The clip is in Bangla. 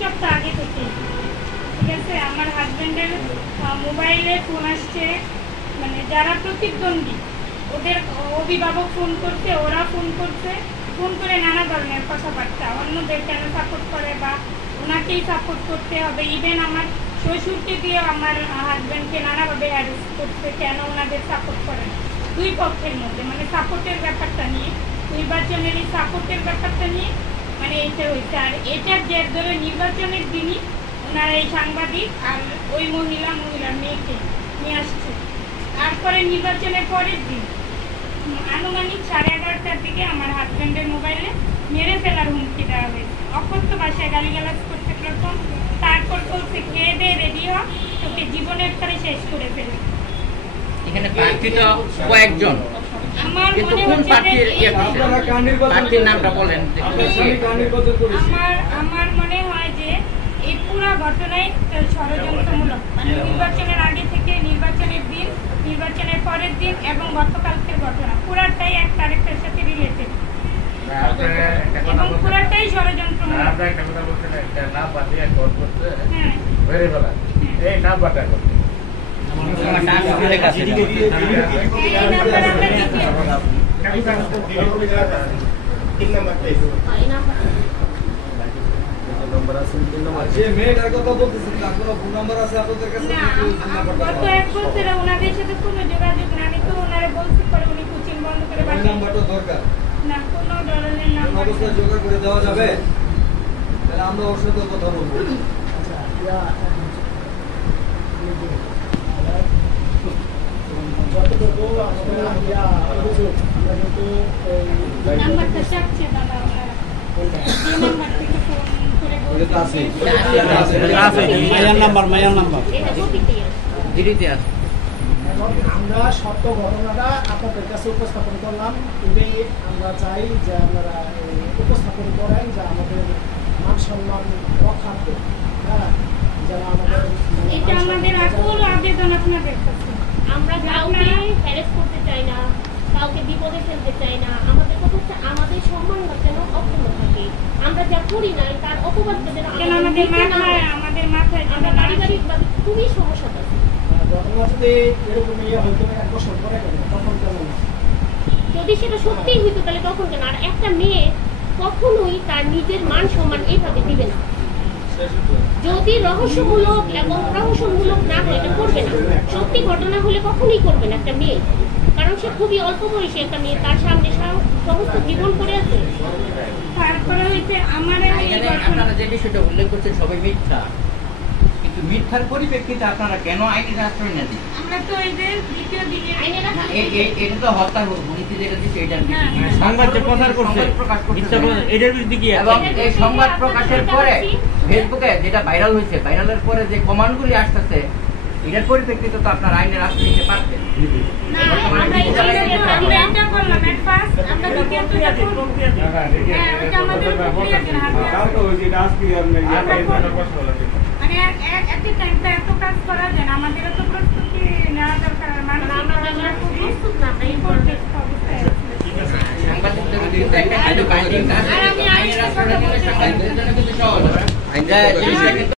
সপ্তাহ আগে থেকে, ঠিক আছে। আমার হাজবেন্ডের মোবাইলে ফোন আসছে, মানে যারা প্রতিদ্বন্দ্বী ওদের অভিভাবক ফোন করছে, ওরা ফোন করছে, ফোন করে নানা ধরনের কথাবার্তা, অন্যদের কেন সাপোর্ট করে বা ওনাকেই সাপোর্ট করতে হবে। ইভেন আমার শ্বশুরকে দিয়ে আমার হাজব্যান্ডকে নানাভাবে অ্যারেস্ট করছে, কেন ওনাদের সাপোর্ট করে না। দুই পক্ষের মধ্যে মানে সাপোর্টের ব্যাপারটা নিয়ে, নির্বাচনের এই সাপোর্টের ব্যাপারটা নিয়ে মানে এইটা হয়েছে। আর এটার জের ধরে নির্বাচনের দিনই ওনারা এই সাংবাদিক আর ওই মহিলার মেয়েকে নিয়ে আসছে। তারপরে নির্বাচনের পরের দিন আনুমানিক 11:30টার দিকে আমার হাজব্যান্ডের মোবাইলে মেরে ফেলার হুমকি দেওয়া হয়েছে। অকথ্য ভাষায় গালিগালাজ করতে প্রথম, তারপর বলছে খেয়ে দিয়ে রেডি হ, তোকে জীবনের তারে শেষ করে ফেলে। এখানে প্রার্থী তো কয়েকজন, আমার কিন্তু মনে কোন হচ্ছে প্রার্থীর নামটা বলেন। আমার মনে হয় যে এই পুরো ঘটনাই ষড়যন্ত্রমূলক। মানে নির্বাচনের আগে থেকে নির্বাচনের দিন, নির্বাচনের পরের দিন এবং গতকালকের ঘটনা পুরাটাই একটা আরেকটার সাথে রিলেটেড এবং পুরাটাই ষড়যন্ত্রমূলক। গত 1 বছরে ওনাদের সাথে কোনো যোগাযোগ না, আমি তো ওনারা বলতে পারে উনি কোচিং বন্ধ করে দরকার না, কোনো ধরনের নাম্বার জোগাড় করে দেওয়া যাবে, তাহলে আমরা ওর সাথে কথা বলবো। নাম্বারটা চাচ্ছে দাদা ওনারা, যে নাম্বার থেকে ফোন করে বলছে মায়ার নাম্বার দিদিতে আছে। আমরা সত্য ঘটনাটা আপনাদের কাছে উপস্থাপন করলাম। এটাই আমরা চাই যে আপনারা উপস্থাপন করেন যে আমাদের মান সম্মান রক্ষার্থে, হ্যাঁ, যারা আমাদের এটা আমাদের আকুল আবেদন আপনাদের কাছে। আমরা কাউকে হ্যারাস করতে চাই না, কাউকে বিপদে ফেলতে চাই না। আমাদের কথা হচ্ছে আমাদের সম্মান যেন অক্ষুণ্ণ থাকে, আমরা যা করি না তার অপবাদটা যেন আমাদের মাথায় আমরা পারিবারিকভাবে খুবই সমস্যা থাকে। যদি সেটা সত্যিই হইতো তাহলে তখন কেন? আর একটা মেয়ে কখনোই তার নিজের মান সম্মান এইভাবে দিবে না। যদি রহস্যমূলক এবং রহস্যমূলক না হয় এটা করবে না। সত্যি ঘটনা হলে কখনোই করবে না একটা মেয়ে, কারণ সে খুবই অল্প বয়সী একটা মেয়ে, তার সামনে সমস্ত জীবন পড়ে আছে। তারপরে হইতে আমার আপনারা যে বিষয়টা উল্লেখ করছেন সবাই মিথ্যা, কিন্তু মিথ্যার পরিপ্রেক্ষিতে আপনারা কেন আইনের আশ্রয় না দিন? আমরা তো এই যে দ্বিতীয় দিকে আইনের এটা তো হত্যা হুমকি যেটা দিচ্ছে এটার সংবাদ যে প্রচার করছে এটার বিরুদ্ধে কি? এবং এই সংবাদ প্রকাশের পরে ফেসবুকে যেটা ভাইরাল হয়েছে, ভাইরালের পরে যে কমান্ডগুলি আসতেছে এটার পরিপ্রেক্ষিতে তো আপনার আইনের আশ্রয় নিতে পারতেন। এত কাজ করা যায় না, আমাদেরও তো প্রস্তুতি নেওয়া দরকার। সাংবাদিকদের